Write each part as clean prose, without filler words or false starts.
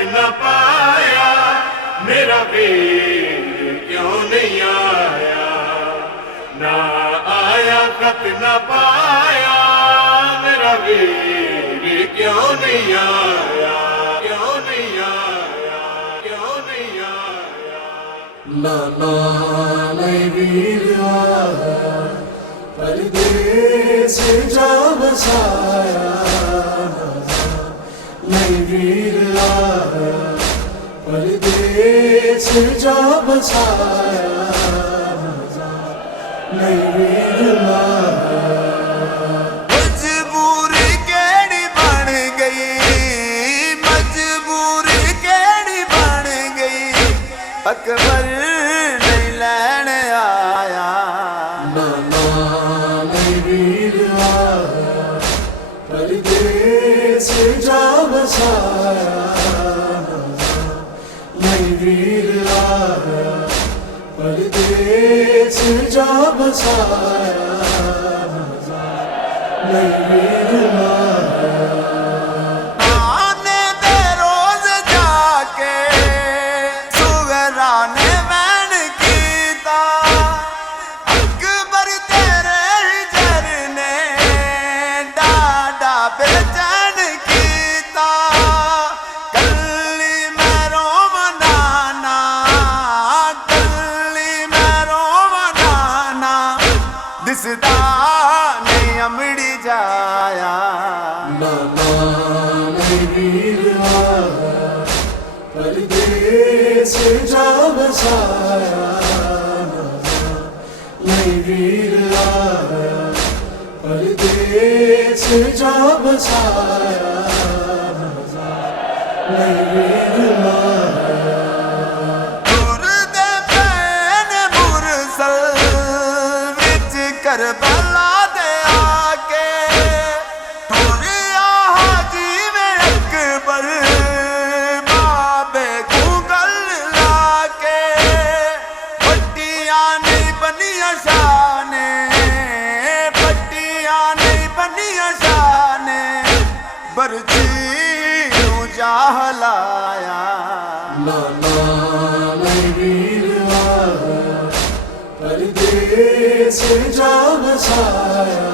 न पाया, मेरा वीर क्यों नहीं आया। ना आया खत न पाया, मेरा वीर क्यों नहीं आया, क्यों नहीं आया, क्यों नहीं आया। ना नहीं वीर आया, परदेस जा बसाया। नहीं वीर आया, परदेस जा बसाया। नहीं वीर आया, मजबूरी केड़ी बन गई, मजबूरी केड़ी बन गई। अकबर नहीं लैन आया। ना नहीं वीर आया, परदेस जा बसाया। नहीं वीर आया, परदेस जा बसाया। नहीं वीर आया, आने दे रोज जाके सुगरा ने मैन कीता। अकबर तेरे हिजर ने डाडा बेचैन कीता। कल्ली मैं रोमनाना, कल्ली मैं रोमनाना। दिसदा नहीं अमड़ी जाया। ना नहीं वीर आया, परदेस जा बसाया। नहीं वीर आया, परदेस जा बसाया। नहीं वीर आया, मुर्दे पैन मुरसल विच करबला दे आके। टुरिया हाजी में अकबर बाबे को गल लाके। पट्टियां नहीं बनिया शाने, पट्टियां नहीं बनिया शाने। बरछी जा हलाया। ना नहीं वीर आया, परदेस जा बसाया।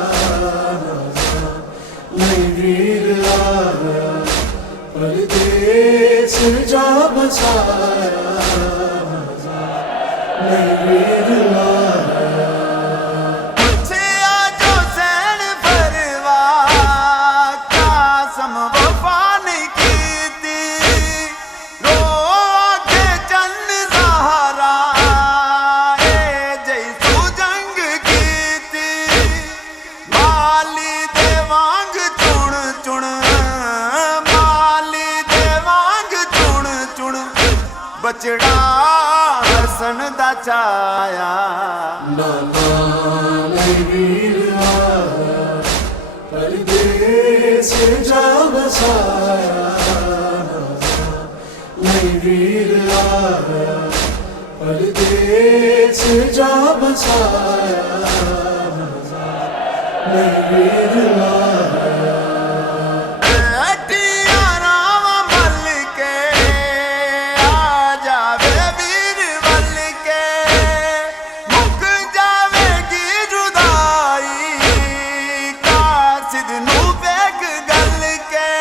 नहीं वीर आया, परदेस जा बसाया। नहीं वीर आया, पूछिया जो सैन परवा कासम वफा नहीं कीती। रो के चंद सहारा ए जैसू जंग कीती। माली दे वांग चुन चुन, माली दे वांग चुन चुन। बचड़ा हसन दा चाया। ना नहीं वीर आया, परदेस जा बसाया। नहीं वीर आया, परदेस जा बसाया। नहीं वीर आया, अटिया राम मल के आ जावे वीर बल के। मुक जावेगी जुदाई कासिद नू बेग गल के।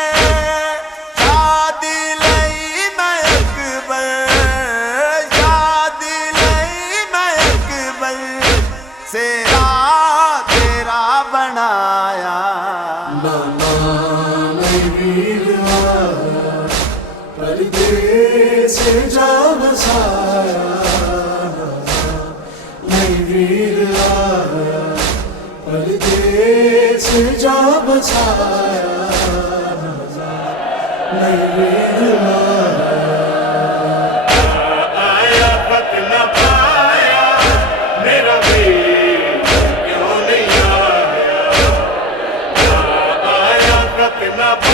शादी लई मैं अकबर, शादी लई मैं अकबर। सेरा तेरा बनाया। ना नहीं वीर आया, परदेस जा बसाया। नहीं वीर आया, परदेस जा बसाया। नहीं वीर आया, आया खत न पाया, मेरा वीर क्यों नहीं आया। आया खत न पाया।